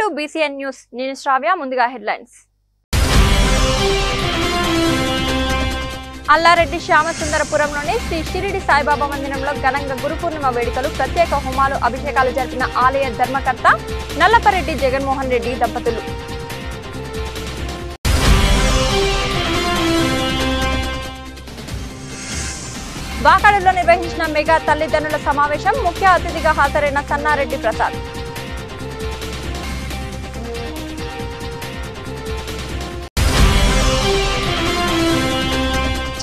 Welcome to BCN news. నేను శ్రావ్య. ముందుగా headlines. Allareddy శ్యామసుందరపురంలోని Shri Shirdi Saibaba మందిరంలో ఘనంగా గురు పూర్ణిమ వేడుకలు, ప్రత్యేక హోమాలు, అభిషేకాలు జరిపిన ఆలయ ధర్మకర్త నల్లపరెడ్డి జగన్మోహన్ రెడ్డి దంపతులు. వాకాడులో నిర్వహించిన మెగా తల్లిదండ్రుల సమావేశం, ముఖ్య అతిథిగా హాజరైన Sannareddy Prasad.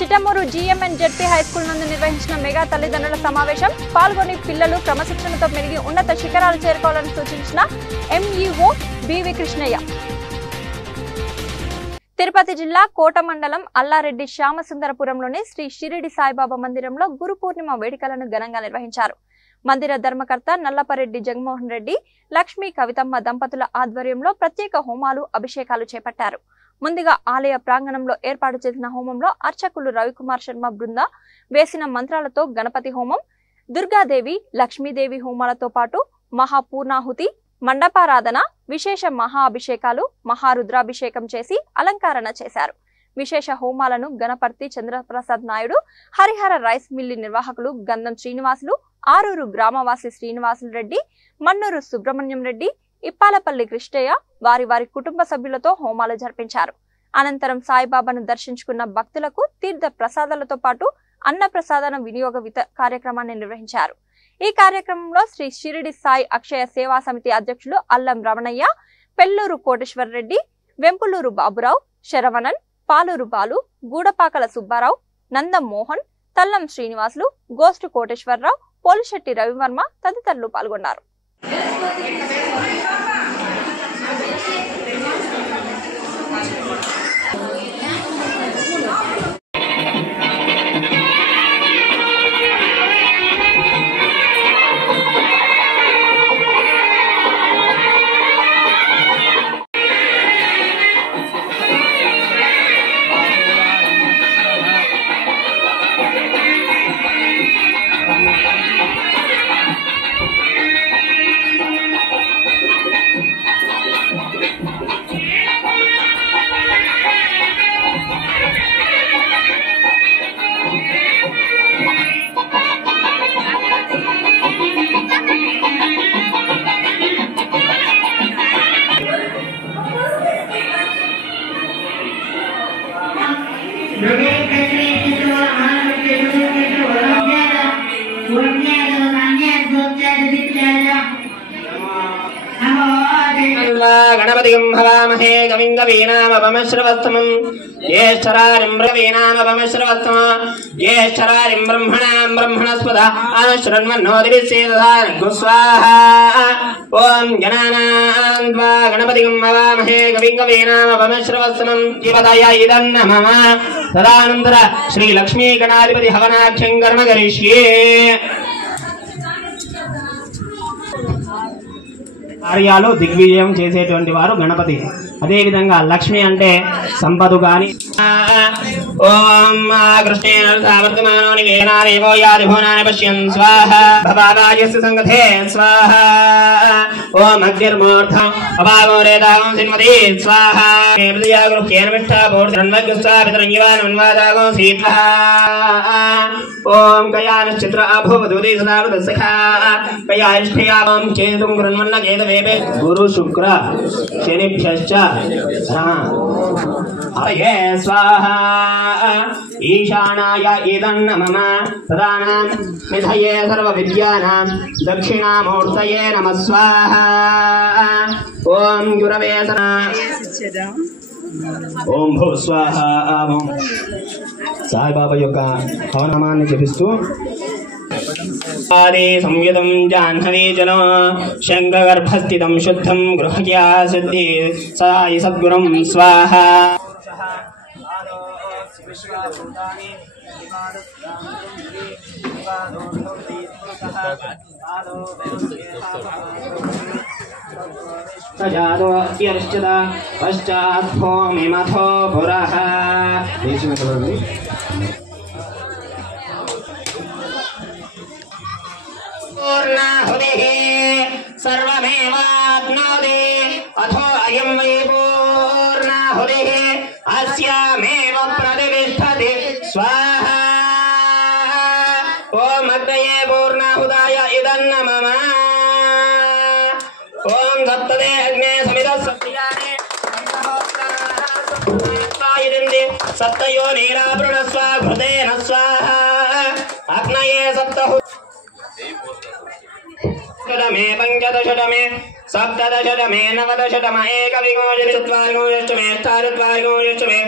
Chittamur GMN ZP high school నందు నిర్వహించిన మెగా తల్లిదండ్రుల సమావేశం పాల్గొని పిల్లలు క్రమశిక్షణతో మెరిగి ఉన్నత శిఖరాలు చేరుకోవాలని సూచించిన MEO BV కృష్ణయ్య. తిరుపతి జిల్లా కోట మండలం అల్లారెడ్డి శ్యామసుందరపురంలోని శ్రీ షిరిడి సాయిబాబా మందిరంలో గురు పూర్ణిమ వేడుకలను ఘనంగా నిర్వహించారు. మందిర ధర్మకర్త నల్లపరెడ్డి జగన్మోహన్ రెడ్డి, లక్ష్మీ కవితమ్మ దంపతుల ఆధ్వర్యంలో ప్రత్యేక హోమాలు, అభిషేకాలు చేపట్టారు. ముందుగా ఆలయ ప్రాంగణంలో ఏర్పాటు చేసిన హోమంలో అర్చకులు రవికుమార్ శర్మ బృంద వేసిన మంత్రాలతో గణపతి హోమం, దుర్గాదేవి, లక్ష్మీదేవి హోమాలతో పాటు మహాపూర్ణాహుతి, మండపారాధన, విశేష మహా అభిషేకాలు, మహారుద్రాభిషేకం చేసి అలంకరణ చేశారు. విశేష హోమాలను గణపర్తి చంద్రప్రసాద్ నాయుడు, హరిహర రైస్ మిల్లి నిర్వాహకులు గంధం శ్రీనివాసులు, ఆరూరు గ్రామవాసి శ్రీనివాసులు రెడ్డి, మన్నూరు సుబ్రహ్మణ్యం రెడ్డి, ఇప్పాలపల్లి కృష్ణయ్య వారి కుటుంబ సభ్యులతో హోమాలు జరిపించారు. అనంతరం సాయిబాబాను దర్శించుకున్న భక్తులకు తీర్థ ప్రసాదాలతో పాటు అన్న ప్రసాదన వినియోగ కార్యక్రమాన్ని నిర్వహించారు. ఈ కార్యక్రమంలో శ్రీ షిరిడి సాయి అక్షయ సేవా సమితి అధ్యక్షులు అల్లం రమణయ్య, పెళ్లూరు కోటేశ్వర రెడ్డి, వెంపులూరు బాబురావు, శరవణన్, పాలూరు బాలు, గూడపాకల సుబ్బారావు, నందం మోహన్, తల్లం శ్రీనివాసులు, గోస్టు కోటేశ్వరరావు, పోలిశెట్టి రవివర్మ తదితరులు పాల్గొన్నారు. गणपतिं हवामहे कविं कवीनामपमश्रवस्तमं ज्येष्ठरारिं ज्येष्ठरारिं ब्रह्मणस्पदा अनुशृण्वन्नोतिभिः स्वाहा। ओं गणानां त्वा गणपतिं हवामहे कविं कवीनामपमश्रवस्तमं जीवदाय इदं नमः। तदानन्तर श्री लक्ष्मी गणाधिपति हवनाख्यं कर्म करिष्ये। కార్యాలు దిగ్విజయం చేసేటువంటి వారు గణపతి. అదే విధంగా లక్ష్మి అంటే సంపద గాని. ఓం కృష్ణేన సావర్తమానో నికేనాదేవో యాది భువనాని పశ్యన్ స్వాహా. భవాగాయస్య సంగతే స్వాహా. ఓం అగ్నిర్మూర్ధం అభాగోరేదాగం సిన్వతి స్వాహా. హృదయా గృహ్యేన విష్ఠా భూర్ధన్వగ్స్తా పితరంగివాన్ ఉన్వాదాగం సీత్వః. ఓం కయానశ్చిత్ర అభూవదుది సదావృతసఖా. కయాయిష్ఠయావం కేతుం గృణ్వన్న కేతవేపే గురు శుక్ర శనిభ్యశ్చ అయే స్వాహా. ఈశానాయ ఇదం నమః. సదానాం నిధయే సర్వవిద్యానాం దక్షిణామూర్తయే నమః స్వాహా. ఓం గురవే ఓం భూ స్వాహా. సాయిబాబా యొక్క హవనామాన్ని జపిస్తూ సంయుతం జాహ్నవీ జలం శంఖగర్భస్థితం శుద్ధం గృహ్యా సిద్ధి సాయి సద్గురం స్వాహా. పశ్చాత్థో మిమథో పురః. పూర్ణాహుతిః సర్వమేవాప్నోతి अग्नये पूर्णाहुताय इदन्नमः ओम सप्तदे अग्ने समितः सप्तयाने सप्तहोत्रायिन्दे सप्तयो नीरावृणस्व घृतेन स्वाहा अग्नये सप्तहु मे पंचदशतमे सप्तदशतमे नवदशतम एकविंशतिचत्वारिंशत्तमे अष्टादशत्वारिंशत्तमे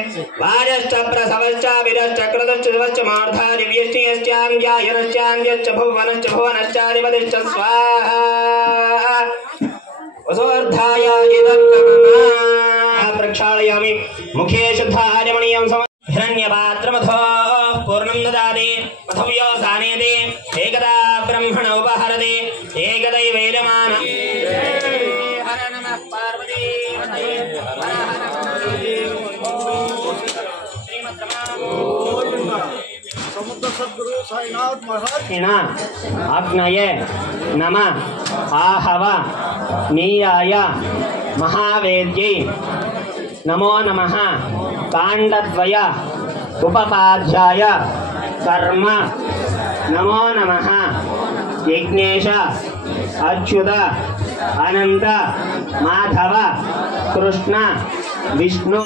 वाजश्च प्रसवश्च विदश्च कृतश्च दिवश्च मूर्धा दिव्यश्चेयश्चान्यायनश्चान्यश्च भुवनश्च भुवनश्चाधिपतिश्च स्वाहा वसोर्धाय इदन्नमः प्रक्षालयामि मुखे शुद्धार्यमणीयं हिरण्यपात्रमथो पूर्णं ददाति पथव्यो सानेति एकदा ब्रह्मण उपहरति एकदैवैरमान हर नमः पार्वती समुद्र सद्गुरु साईनाथ महाराज आग्नये नमः आहव नीराय महावेद्यै नमो नमः कांडद्वय उपपाध्याय कर्म नमो नमः यज्ञेश अच्युत अनंत माधव कृष्ण विष्णु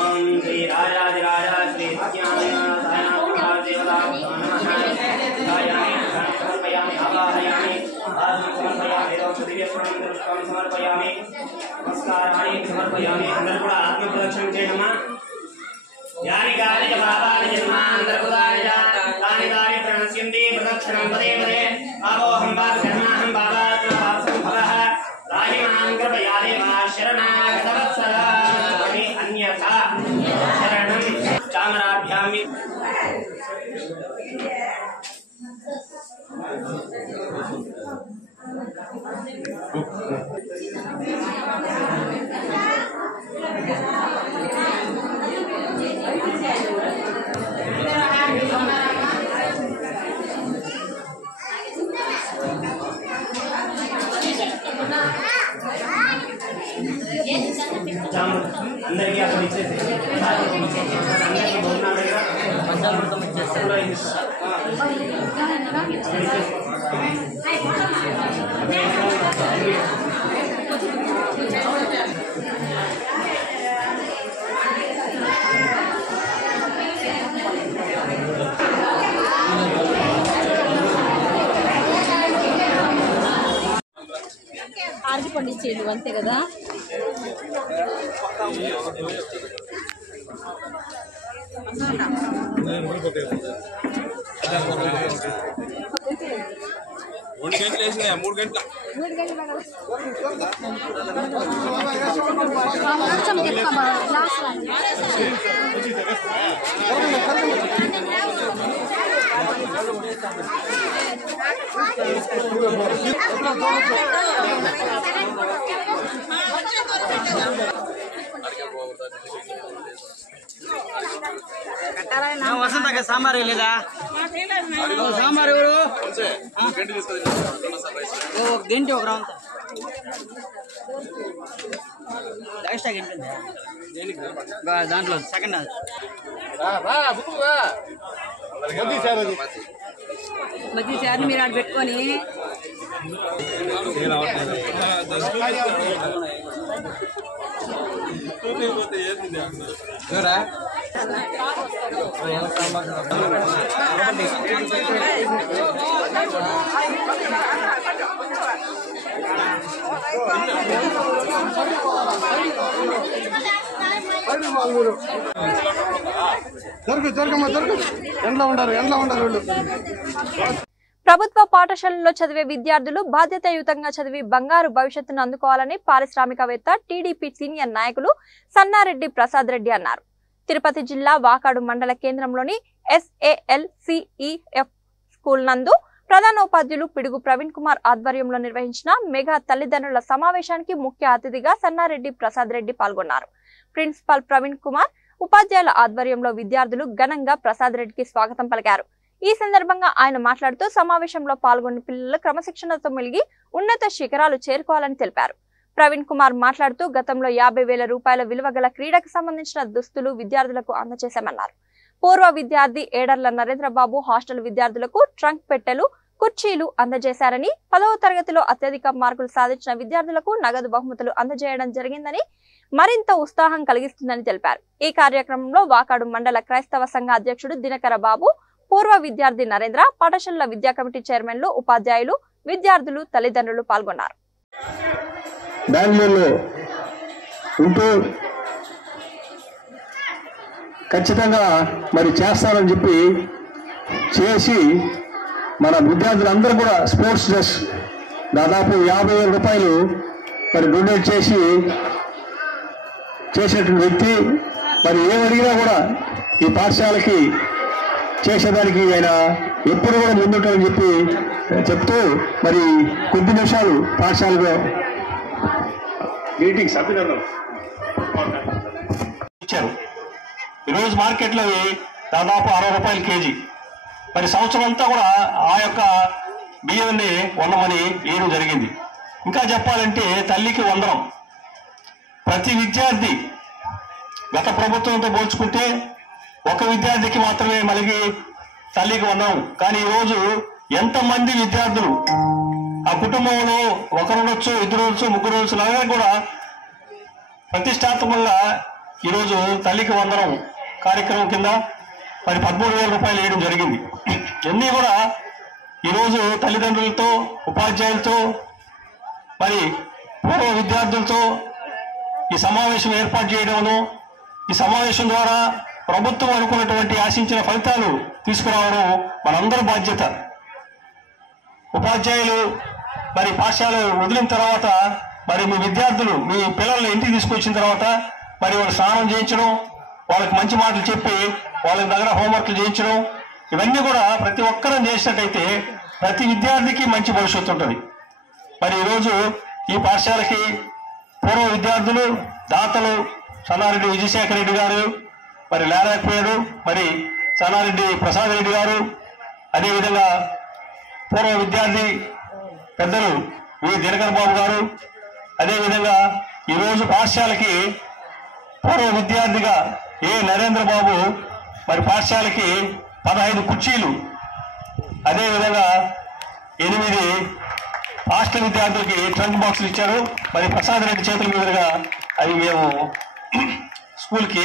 ओम श्री राजाधिराजा श्री सत्यानारायण देवता नमः समर्पयामि आवाहयामि समर्पयामि समर्पयामि नमस्काराणि समर्पयामि अंदर కూడా ఆత్మ ప్రదక్షిణ చేయడమా यानि कानि च पापानि जन्मान्तर्गतानि च तानि तानि प्रणश्यन्ति प्रदक्षिणं पदे पदे अवोऽहं पापकर्माहं पापात्मपापसम्भवः त्राहि मां कृपया देवा शरणागतवत्सल अन्यथा शरणं चामराभ्यां अंदर की आप नीचे से अंदर की बोलना पड़ेगा पंचामृतम ఆర్జి పండించేది అంతే కదా మూడు గంటలు వేసినాయా 3 గంటల వసంత సాంబార్ లేదా సాంబార్ ఎవరు గంటి ఒక రావంత ఎక్స్ట్రా గంటి దాంట్లో సెకండ్ మధ్య సార్ మీరు ఆడ పెట్టుకొని జరుగు జరగమ్మా జరుగు ఎండ్లో ఉండరు వీళ్ళు. ప్రభుత్వ పాఠశాలల్లో చదివే విద్యార్థులు బాధ్యతాయుతంగా చదివి బంగారు భవిష్యత్తును అందుకోవాలని పారిశ్రామికవేత్త టీడీపీ సీనియర్ నాయకులు సన్నారెడ్డి ప్రసాద్ రెడ్డి అన్నారు. తిరుపతి జిల్లా వాకాడు మండల కేంద్రంలోని SALCEF స్కూల్ నందు ప్రధానోపాధ్యాయులు పిడుగు ప్రవీణ్ కుమార్ ఆధ్వర్యంలో నిర్వహించిన మెగా తల్లిదండ్రుల సమావేశానికి ముఖ్య అతిథిగా సన్నారెడ్డి ప్రసాద్ రెడ్డి పాల్గొన్నారు. ప్రిన్సిపాల్ ప్రవీణ్ కుమార్, ఉపాధ్యాయుల ఆధ్వర్యంలో విద్యార్థులు ఘనంగా ప్రసాద్ రెడ్డికి స్వాగతం పలికారు. ఈ సందర్భంగా ఆయన మాట్లాడుతూ సమావేశంలో పాల్గొన్న పిల్లలు క్రమశిక్షణతో మెలిగి ఉన్నత శిఖరాలు చేరుకోవాలని తెలిపారు. ప్రవీణ్ కుమార్ మాట్లాడుతూ గతంలో 50,000 రూపాయల విలువ గల క్రీడకు సంబంధించిన దుస్తులు విద్యార్థులకు అందజేశామన్నారు. పూర్వ విద్యార్థి ఏడర్ల నరేంద్రబాబు హాస్టల్ విద్యార్థులకు ట్రంక్ పెట్టెలు, కుర్చీలు అందజేశారని, 10వ తరగతిలో అత్యధిక మార్కులు సాధించిన విద్యార్థులకు నగదు బహుమతులు అందజేయడం జరిగిందని, మరింత ఉత్సాహం కలిగిస్తుందని తెలిపారు. ఈ కార్యక్రమంలో వాకాడు మండల క్రైస్తవ సంఘ అధ్యక్షుడు దినకర బాబు, పూర్వ విద్యార్థి నరేంద్ర, పాఠశాలల విద్యా కమిటీ చైర్మన్లు, ఉపాధ్యాయులు, విద్యార్థులు, తల్లిదండ్రులు పాల్గొన్నారు. బెంగళూరులో ఉంటూ ఖచ్చితంగా మరి చేస్తారని చెప్పి చేసి మన విద్యార్థులందరూ కూడా స్పోర్ట్స్ డ్రెస్ దాదాపు 50,000 రూపాయలు మరి డొనేట్ చేసినటువంటి వ్యక్తి మరి ఏమడిగినా కూడా ఈ పాఠశాలకి చేసేదానికి ఆయన ఎప్పుడు కూడా ముందుంటారని చెప్పి చెప్తూ మరి కొద్ది నిమిషాలు పాఠశాలలో మీటింగ్స్ అభినందనలు ఇచ్చారు. ఈరోజు మార్కెట్లో దాదాపు 60 రూపాయలు కేజీ. మరి సంవత్సరం అంతా కూడా ఆ యొక్క బియ్యాన్ని వండమని వేయడం జరిగింది. ఇంకా చెప్పాలంటే తల్లికి వందనం. ప్రతి విద్యార్థి గత ప్రభుత్వంతో పోల్చుకుంటే ఒక విద్యార్థికి మాత్రమే మళ్ళీ తల్లికి వందనం. కానీ ఈరోజు ఎంతమంది విద్యార్థులు ఆ కుటుంబంలో ఒకరుండొచ్చు, ఇద్దరు ఉండొచ్చు, ముగ్గురు ఉండొచ్చు, అలాగే కూడా ప్రతిష్టాత్మకంగా ఈరోజు తల్లికి వందనం కార్యక్రమం కింద మరి 13,000 రూపాయలు వేయడం జరిగింది. ఇవన్నీ కూడా ఈరోజు తల్లిదండ్రులతో, ఉపాధ్యాయులతో, మరి పూర్వ విద్యార్థులతో ఈ సమావేశం ఏర్పాటు చేయడంలో, ఈ సమావేశం ద్వారా ప్రభుత్వం అనుకున్నటువంటి ఆశించిన ఫలితాలు తీసుకురావడం మనందరి బాధ్యత. ఉపాధ్యాయులు మరి పాఠశాల వదిలిన తర్వాత మరి మీ విద్యార్థులు మీ పిల్లల్ని ఇంటికి తీసుకొచ్చిన తర్వాత మరి వాళ్ళు స్నానం చేయించడం, వాళ్ళకి మంచి మాటలు చెప్పి వాళ్ళ దగ్గర హోంవర్క్లు చేయించడం, ఇవన్నీ కూడా ప్రతి ఒక్కరం చేసినట్టయితే ప్రతి విద్యార్థికి మంచి భవిష్యత్తు ఉంటుంది. మరి ఈరోజు ఈ పాఠశాలకి పూర్వ విద్యార్థులు, దాతలు సన్నారెడ్డి విజయశేఖర రెడ్డి గారు మరి లేరాకపోయారు, మరి సన్నారెడ్డి ప్రసాద్ రెడ్డి గారు, అదేవిధంగా పూర్వ విద్యార్థి పెద్దలు దినకర్ బాబు గారు, అదేవిధంగా ఈరోజు పాఠశాలకి పూర్వ విద్యార్థిగా నరేంద్ర బాబు మరి పాఠశాలకి 15 కుర్చీలు, అదేవిధంగా 8 హాస్టల్ విద్యార్థులకి ట్రంక్ బాక్సులు ఇచ్చారు. మరి ప్రసాద్ రెడ్డి చేతుల మీదుగా అవి మేము స్కూల్కి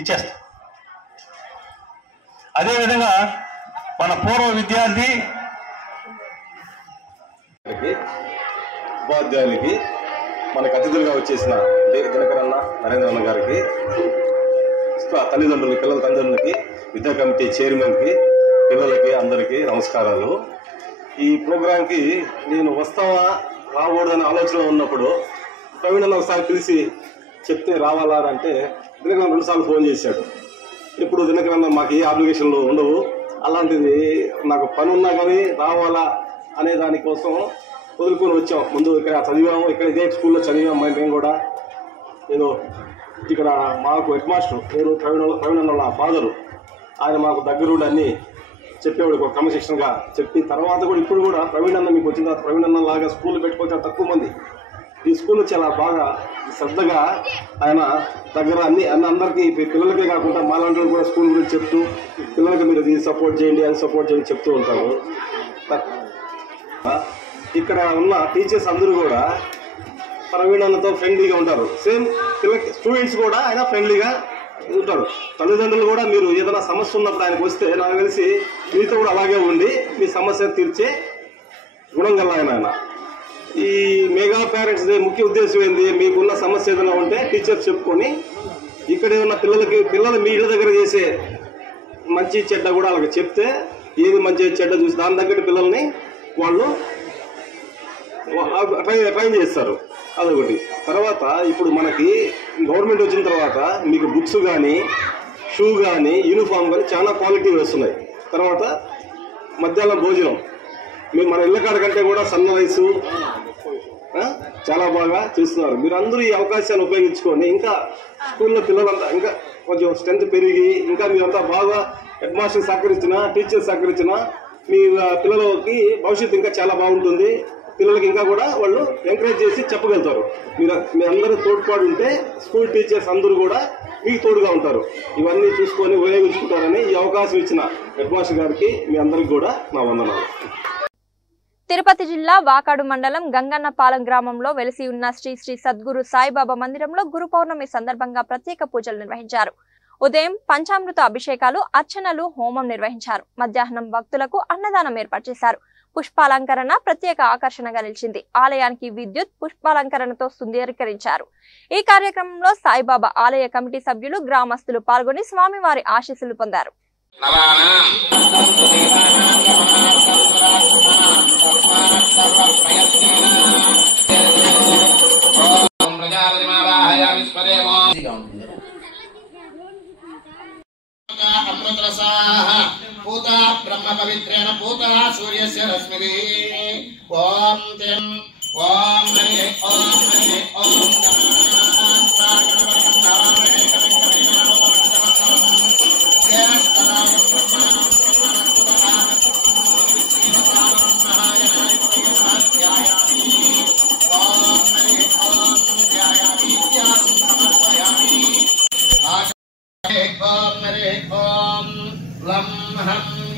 ఇచ్చేస్తాం. అదేవిధంగా మన పూర్వ విద్యార్థి ఉపాధ్యాయులకి, మనకు అతిథులుగా వచ్చేసిన దినకర్ అన్న, నరేంద్ర అన్న గారికి, తల్లిదండ్రులకి, పిల్లల తల్లిదండ్రులకి, విద్యా కమిటీ చైర్మన్కి, పిల్లలకి అందరికీ నమస్కారాలు. ఈ ప్రోగ్రాంకి నేను వస్తావా రాకూడదని ఆలోచన ఉన్నప్పుడు ప్రవీణ్ అన్న ఒకసారి పిలిచి చెప్తే రావాలా అంటే దినకర్ 2 సార్లు ఫోన్ చేశాడు. ఇప్పుడు దినకర్ అన్న మాకు ఏ అప్లికేషన్లు ఉండవు, అలాంటిది నాకు పని ఉన్నా కానీ రావాలా అనే దానికోసం వదులుకొని వచ్చాం. ముందు ఇక్కడ చదివాము, ఇక్కడ ఇదే స్కూల్లో చదివాము. మేము కూడా ఇక్కడ మాకు హెడ్ మాస్టర్ నేను ప్రవీణ్ అన్న ఫాదరు, ఆయన మాకు దగ్గరుండి అన్నీ చెప్పేవాడు క్రమశిక్షణగా చెప్పి, తర్వాత కూడా ఇప్పుడు కూడా ప్రవీణ్ అన్న మీకు వచ్చిన తర్వాత ప్రవీణ్ అన్న లాగా స్కూల్ పెట్టుకోవచ్చు తక్కువ మంది. ఈ స్కూల్లో చాలా బాగా శ్రద్ధగా ఆయన దగ్గర అందరికీ పిల్లలకే కాకుండా మాలాంటి కూడా స్కూల్ గురించి చెప్తూ పిల్లలకి మీరు ఇది సపోర్ట్ చేయండి, అది సపోర్ట్ చేయండి చెప్తూ ఉంటారు. ఇక్కడ ఉన్న టీచర్స్ అందరూ కూడా ప్రవీణ్ అన్నతో ఫ్రెండ్లీగా ఉంటారు. సేమ్ పిల్లలకి స్టూడెంట్స్ కూడా ఆయన ఫ్రెండ్లీగా ఉంటారు. తల్లిదండ్రులు కూడా మీరు ఏదైనా సమస్య ఉన్నప్పుడు ఆయనకు వస్తే నాకు తెలిసి మీతో కూడా అలాగే ఉండి మీ సమస్య తీర్చే గుణం గల ఆయన. ఈ మెగా పేరెంట్స్ డే ముఖ్య ఉద్దేశం ఏంది, మీకున్న సమస్య ఏదైనా ఉంటే టీచర్స్ చెప్పుకొని ఇక్కడే ఉన్న పిల్లలు మీ ఇళ్ళ దగ్గర చేసే మంచి చెడ్డ కూడా వాళ్ళకి చెప్తే ఏది మంచి చెడ్డ చూసి దాని తగ్గట్టు పిల్లల్ని వాళ్ళు ట్రైన్ చేస్తారు. అదొకటి. తర్వాత ఇప్పుడు మనకి గవర్నమెంట్ వచ్చిన తర్వాత మీకు బుక్స్ కానీ షూ కానీ యూనిఫామ్ కానీ చాలా క్వాలిటీ వస్తున్నాయి. తర్వాత మధ్యాహ్నం భోజనం మీరు మన ఇళ్ళ కాడ కంటే కూడా సన్న రైసు చాలా బాగా చేస్తున్నారు. మీరు అందరూ ఈ అవకాశాన్ని ఉపయోగించుకొని ఇంకా స్కూల్లో పిల్లలంతా ఇంకా కొంచెం స్ట్రెంత్ పెరిగి ఇంకా మీరంతా బాగా హెడ్ మాస్టర్ సహకరించినా టీచర్ సహకరించినా మీ పిల్లలకి భవిష్యత్తు ఇంకా చాలా బాగుంటుంది. పిల్లలకి ఇంకా కూడా వాళ్ళు ఎంకరేజ్ చేసి చెప్పగలుగుతారు. మీ అందరూ తోడ్పాటు ఉంటే స్కూల్ టీచర్స్ అందరూ కూడా మీకు తోడుగా ఉంటారు. ఇవన్నీ చూసుకొని ఉపయోగించుకుంటారని ఈ అవకాశం ఇచ్చిన హెడ్ మాస్టర్ గారికి మీ అందరికి కూడా నా వందనాలు. తిరుపతి జిల్లా వాకాడు మండలం గంగన్నపాలెం గ్రామంలో వెలిసి ఉన్న శ్రీ శ్రీ సద్గురు సాయిబాబా మందిరంలో గురు పౌర్ణమి సందర్భంగా ప్రత్యేక పూజలు నిర్వహించారు. ఉదయం పంచామృత అభిషేకాలు, అర్చనలు, హోమం నిర్వహించారు. మధ్యాహ్నం భక్తులకు అన్నదానం ఏర్పాటు చేశారు. పుష్పాలంకరణ ప్రత్యేక ఆకర్షణగా నిలిచింది. ఆలయానికి విద్యుత్ పుష్పాలంకరణతో సుందరీకరించారు. ఈ కార్యక్రమంలో సాయిబాబా ఆలయ కమిటీ సభ్యులు, గ్రామస్తులు పాల్గొని స్వామివారి ఆశీస్సులు పొందారు. పూత బ్రహ్మ పవిత్రేణ పూత సూర్యస్య రశ్మిభి ఓం తం ఓం హరి ఓం హరి ఓం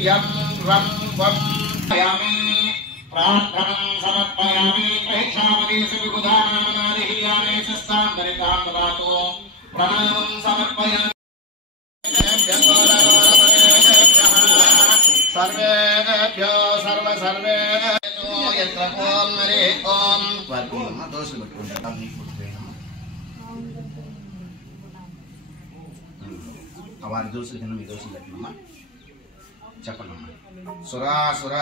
यम रम वम यामि प्रार्थनं समर्पयामि प्रेक्षामि सुविबुधानामनादिह्यामे सस्तांबरितां ददातु प्रणवं समर्पयामि सर्वेभ्यो सर्वेभ्यो यत्र ओम हरि ओम वर्गोम दोषలు పెట్టుకుంటాం అవారి దోషలు కింద మీ దోషలు పెట్టినమ్మా చెప్పండమ్మా. సురాసుర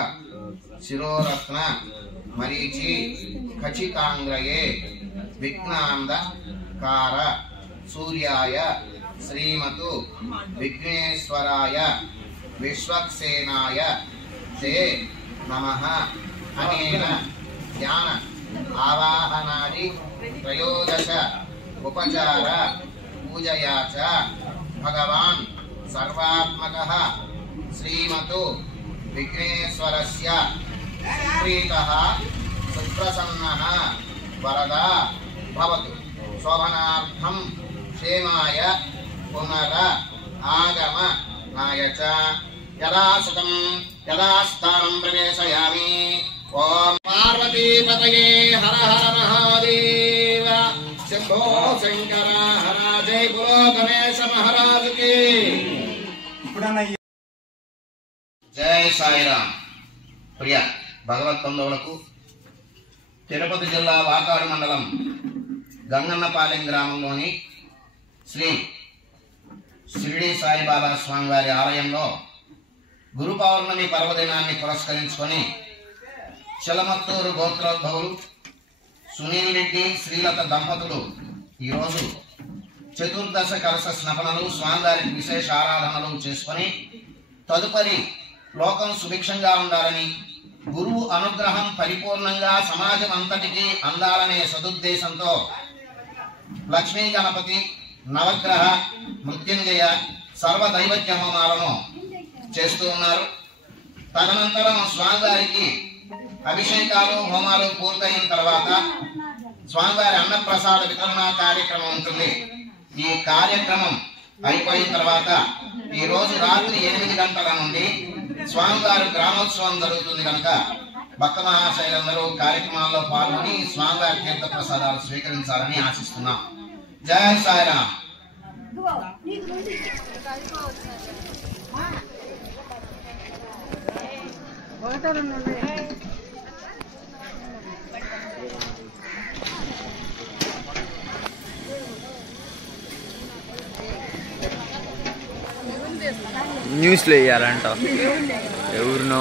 శిరోరత్న మరీచి ఖచితాంగ్రయే విఘ్నాంద కార సూర్యాయ శ్రీమతు విఘ్నేశ్వరాయ విశ్వక్సేనాయ తే నమః అనేన జ్ఞాన ఆవాహనాది త్రయోదశ ఉపచార పూజయా చ భగవాన్ సర్వాత్మకః శ్రీమతు విఘ్నేశ్వరస్య ప్రీతః సుప్రసన్నః వరదా భవతు శోభనార్థం క్షేమాయ పునర ఆగమ నాయ చ యదా సుతం యదా స్థానం ప్రవేశయామి. ఓం పార్వతీపతయే హర హర మహాదేవ శంభో శంకర హర జై బోలో గణేశ మహారాజ్ కి జై సాయిరామ్. ప్రియ భగవత్ బంధువులకు తిరుపతి జిల్లా వాకాడు మండలం గంగన్నపాలెం గ్రామంలోని శ్రీ షిరిడి సాయిబాబా స్వామివారి ఆలయంలో గురు పౌర్ణమి పర్వదినాన్ని పురస్కరించుకొని చిలమత్తూరు గోత్రోద్భవులు సునీల్ రెడ్డి శ్రీలత దంపతులు ఈరోజు చతుర్దశ కలశ స్నపనలు, స్వామివారికి విశేష ఆరాధనలు చేసుకొని తదుపరి లోకం సుభిక్షంగా ఉండాలని, గురువు అనుగ్రహం పరిపూర్ణంగా సమాజం అంతటికీ అందాలనే సదుద్దేశంతో లక్ష్మీ గణపతి, నవగ్రహ, మృత్యుంజయ, సర్వదైవజ్ఞ హోమాలను చేస్తూ ఉన్నారు. తదనంతరం స్వామివారికి అభిషేకాలు, హోమాలు పూర్తయిన తర్వాత స్వామివారి అన్నప్రసాద వితరణ కార్యక్రమం ఉంటుంది. ఈ కార్యక్రమం అయిపోయిన తర్వాత ఈ రోజు రాత్రి 8 గంటల నుండి స్వామివారి గ్రామోత్సవం జరుగుతుంది కనుక భక్త మహాశైలందరూ కార్యక్రమాల్లో పాల్గొని స్వామివారి తీర్థ ప్రసాదాలు స్వీకరించాలని ఆశిస్తున్నాం. జై సాయిరామ్. న్యూస్లో వేయాలంట. ఎవరినో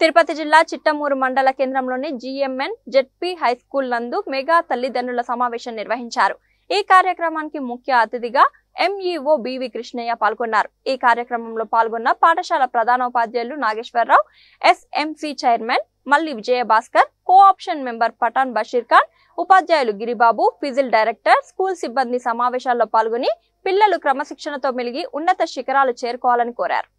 తిరుపతి జిల్లా చిట్టమూరు మండల కేంద్రంలోని జిఎంఎన్ జెడ్పీ హైస్కూల్ నందు మెగా తల్లిదండ్రుల సమావేశం నిర్వహించారు. ఈ కార్యక్రమానికి ముఖ్య అతిథిగా ఎంఈఓ బివి కృష్ణయ్య పాల్గొన్నారు. ఈ కార్యక్రమంలో పాల్గొన్న పాఠశాల ప్రధానోపాధ్యాయులు నాగేశ్వరరావు, ఎస్ఎంసి చైర్మన్ మల్లి విజయభాస్కర్, కోఆప్షన్ మెంబర్ పఠాన్ బషీర్ ఖాన్, ఉపాధ్యాయులు గిరిబాబు, ఫిజిల్ డైరెక్టర్, స్కూల్ సిబ్బంది సమావేశాల్లో పాల్గొని పిల్లలు క్రమశిక్షణతో మెలిగి ఉన్నత శిఖరాలు చేరుకోవాలని కోరారు.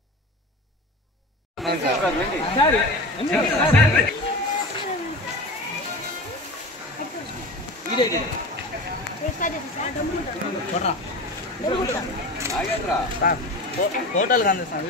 హోటల్ కాదు సార్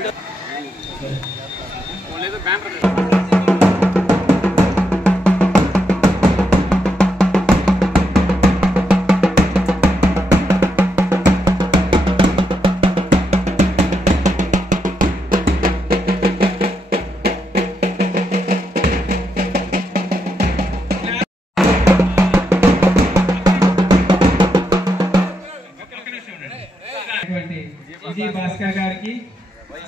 విజయ్ భాస్కర్ గారికి,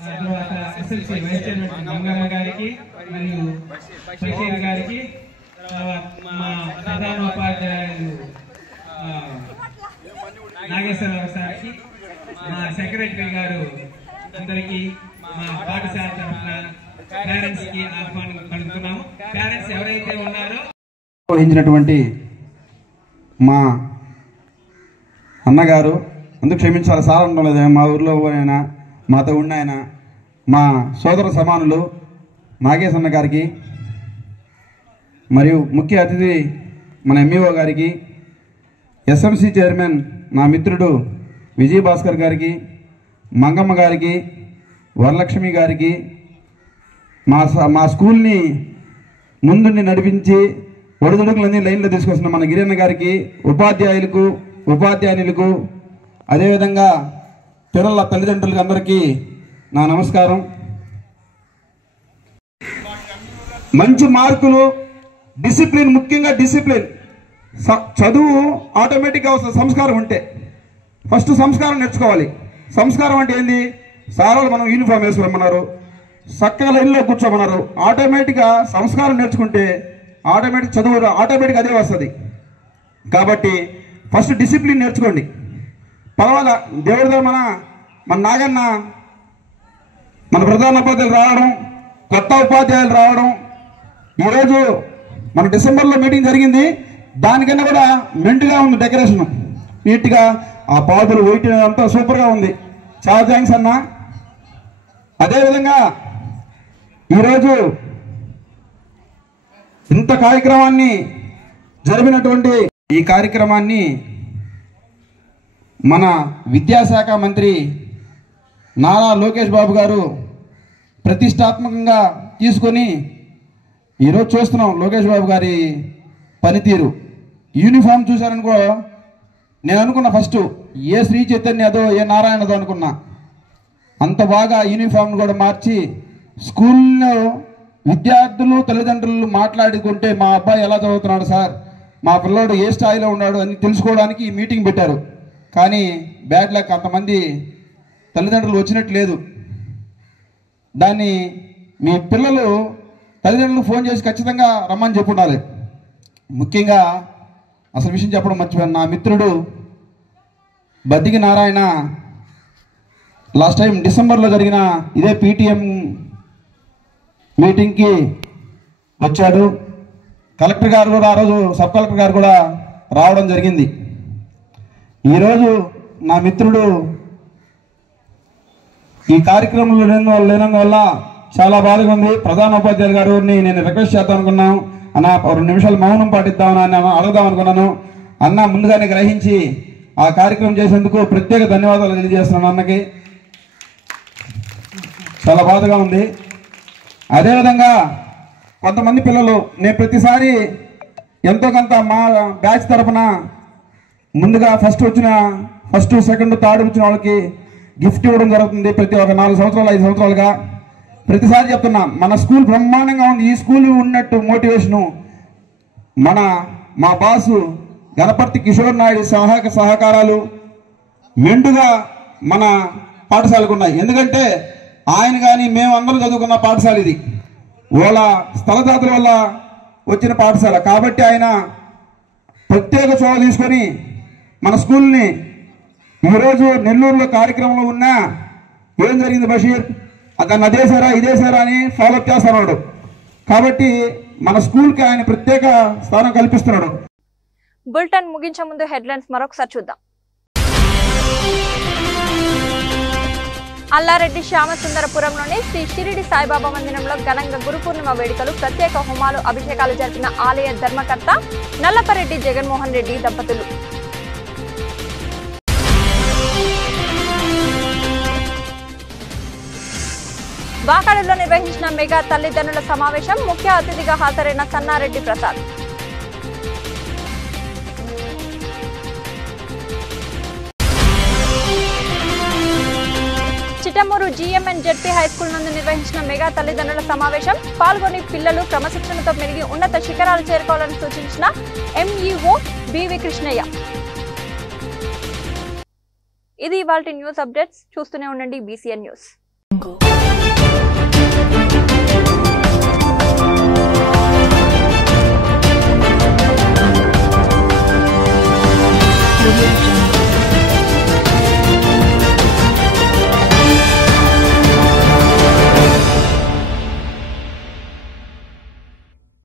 తర్వాత ఎస్ఎల్సి వైస్ చైర్మన్ గంగమ్మ గారికి మరియు బషీర్ గారికి, మా ప్రధానోపాధ్యాయులు నాగేశ్వరరావు సార్కి, మా సెక్రటరీ గారు అందరికీ, మా పాఠశాల తరఫున పేరెంట్స్ కి ఆహ్వానం పలుకుతున్నాము. పేరెంట్స్ ఎవరైతే ఉన్నారో వహించినటువంటి మా అన్నగారు, అందుకు క్షమించాలి సార్ అనడం లేదు, మా ఊర్లో ఆయన మాతో ఉన్న ఆయన మా సోదర సమానులు నాగేశన్న గారికి, మరియు ముఖ్య అతిథి మన ఎంఈఓ గారికి, ఎస్ఎంసి చైర్మన్ నా మిత్రుడు విజయభాస్కర్ గారికి, మంగమ్మ గారికి, వరలక్ష్మి గారికి, మా స్కూల్ని ముందుండి నడిపించి ఒడిదుడుకులన్నీ లైన్లో తీసుకొస్తున్న మన గిరన్న గారికి, ఉపాధ్యాయులకు, ఉపాధ్యాయులకు, అదేవిధంగా పిల్లల తల్లిదండ్రులకు అందరికీ నా నమస్కారం. మంచి మార్కులు, డిసిప్లిన్, ముఖ్యంగా డిసిప్లిన్. చదువు ఆటోమేటిక్గా వస్తుంది సంస్కారం ఉంటే. ఫస్ట్ సంస్కారం నేర్చుకోవాలి. సంస్కారం అంటే ఏంది? సారాలు మనం యూనిఫామ్ వేసుకోమన్నారు, చక్కగా లైన్లో కూర్చోమన్నారు. ఆటోమేటిక్గా సంస్కారం నేర్చుకుంటే ఆటోమేటిక్ చదువు ఆటోమేటిక్ అదే వస్తుంది. కాబట్టి ఫస్ట్ డిసిప్లిన్ నేర్చుకోండి. పర్వాలా దేవుడితో మన నాగన్న మన ప్రధానోపాధ్యాయులు రావడం, కొత్త ఉపాధ్యాయులు రావడం. ఈరోజు మన డిసెంబర్లో మీటింగ్ జరిగింది, దానికన్నా కూడా మెంటుగా ఉంది డెకరేషన్, నీట్గా ఆ పాదులు వైట్ అంతా సూపర్గా ఉంది. చాలా థ్యాంక్స్ అన్న. అదేవిధంగా ఈరోజు ఇంత కార్యక్రమాన్ని జరిపినటువంటి ఈ కార్యక్రమాన్ని మన విద్యాశాఖ మంత్రి నారా లోకేష్ బాబు గారు ప్రతిష్టాత్మకంగా తీసుకొని ఈరోజు చూస్తున్నాం లోకేష్ బాబు గారి పనితీరు. యూనిఫామ్ చూశారనుకో, నేను అనుకున్నా ఫస్ట్ ఏ శ్రీ చైతన్యదో ఏ నారాయణదో అనుకున్నా. అంత బాగా యూనిఫామ్ను కూడా మార్చి స్కూల్లో విద్యార్థులు తల్లిదండ్రులు మాట్లాడుకుంటే మా అబ్బాయి ఎలా చదువుతున్నాడు సార్, మా పిల్లోడు ఏ స్థాయిలో ఉన్నాడు అని తెలుసుకోవడానికి ఈ మీటింగ్ పెట్టారు. కానీ బ్యాడ్ లక్, అంతమంది తల్లిదండ్రులు వచ్చినట్టు లేదు. దాన్ని మీ పిల్లలు తల్లిదండ్రులు ఫోన్ చేసి ఖచ్చితంగా రమ్మని చెప్పుండాలి. ముఖ్యంగా అసలు విషయం చెప్పడం మర్చిపోయాను. నా మిత్రుడు బద్దికి నారాయణ లాస్ట్ టైం డిసెంబర్లో జరిగిన ఇదే పీటీఎం మీటింగ్కి వచ్చాడు. కలెక్టర్ గారు కూడా, ఆ రోజు సబ్ కలెక్టర్ గారు కూడా రావడం జరిగింది. ఈరోజు నా మిత్రుడు ఈ కార్యక్రమంలో లేనందువల్ల చాలా బాధగా ఉంది. ప్రధానోపాధ్యాయులు గారిని నేను రిక్వెస్ట్ చేద్దాం అనుకున్నాను, అన్న 2 నిమిషాలు మౌనం పాటిద్దామని అడుగుదాం అనుకున్నాను. అన్న ముందుగానే గ్రహించి ఆ కార్యక్రమం చేసేందుకు ప్రత్యేక ధన్యవాదాలు తెలియజేస్తున్నాను అన్నకి. చాలా బాధగా ఉంది. అదేవిధంగా కొంతమంది పిల్లలు నేను ప్రతిసారి ఎంతో కొంత మా బ్యాచ్ తరఫున ముందుగా ఫస్ట్ సెకండ్ థర్డ్ వచ్చిన వాళ్ళకి గిఫ్ట్ ఇవ్వడం జరుగుతుంది. ప్రతి ఒక 4 సంవత్సరాలు 5 సంవత్సరాలుగా ప్రతిసారి చెప్తున్నా మన స్కూల్ బ్రహ్మాండంగా ఉంది. ఈ స్కూల్ ఉన్నట్టు మోటివేషను మా బాసు గణపతి కిషోర్ నాయుడు సహకారాలు మెండుగా మన పాఠశాలకు ఉన్నాయి. ఎందుకంటే ఆయన కానీ మేమందరం చదువుకున్న పాఠశాల ఇది, వాళ్ళ స్థలదాతల వల్ల వచ్చిన పాఠశాల కాబట్టి ఆయన ప్రత్యేక చొరవ తీసుకొని మన స్కూల్ని ఈరోజు నెల్లూరులో కార్యక్రమంలో ఉన్నా ఏం జరిగింది బషీర్ దాన్ని అదేసారా ఇదేసారా అని ఫాలోఅప్ చేస్తున్నాడు. కాబట్టి మన స్కూల్కి ఆయన ప్రత్యేక స్థానం కల్పిస్తున్నాడు. బులెటిన్ ముగించే ముందు హెడ్లైన్స్ మరొకసారి చూద్దాం. అల్లారెడ్డి శ్యామసుందరపురంలోని శ్రీ షిరిడి సాయిబాబా మందిరంలో ఘనంగా గురు పూర్ణిమ వేడుకలు, ప్రత్యేక హోమాలు, అభిషేకాలు జరిపిన ఆలయ ధర్మకర్త నల్లపరెడ్డి జగన్మోహన్ రెడ్డి దంపతులు. వాకాడులో నిర్వహించిన మెగా తల్లిదండ్రుల సమావేశం, ముఖ్య అతిథిగా హాజరైన సన్నారెడ్డి ప్రసాద్. చిట్టమూరు జీఎంఎన్ జెడ్పీ హైస్కూల్ నందు నిర్వహించిన మెగా తల్లిదండ్రుల సమావేశం, పాల్గొని పిల్లలు క్రమశిక్షణతో మెరిగి ఉన్నత శిఖరాలు చేరుకోవాలని సూచించిన ఎంఈఓ బివి కృష్ణయ్య. ఇది ఇవాల్టి న్యూస్ అప్డేట్స్. చూస్తూనే ఉండండి BCN న్యూస్.